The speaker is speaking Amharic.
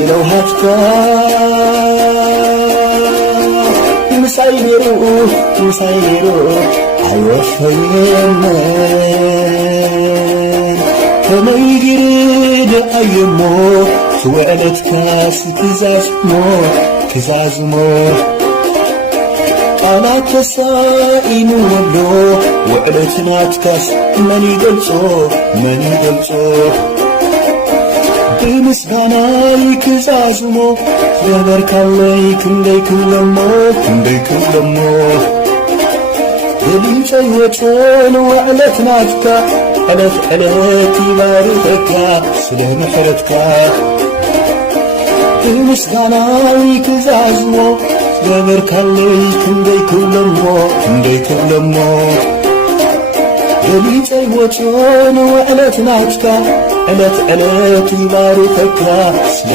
ይለውሃትካ ምሳይሌሩ አይወፈየም ከመይግር ደአየሞ ትውዕለትካ ትዛዝሞ ጣናት ተሳኢኑ ወሎ ውዕለትናትካስ መን ይገልጾ ብምስጋናይ ክዛዝሞ ዘበርካለይ ክንደይ ክብለሞ ደሊፀይ ወጮን ውዕለትናትካ ዕለት ይባርከካ ስለ ምሕረትካ ብምስጋናይ ክዛዝሞ ዘበርካለይ ክንደይ ክብለሞ ደሊፀይ ወጮን ውዕለትናትካ ዕለት ይባርከካ ስለ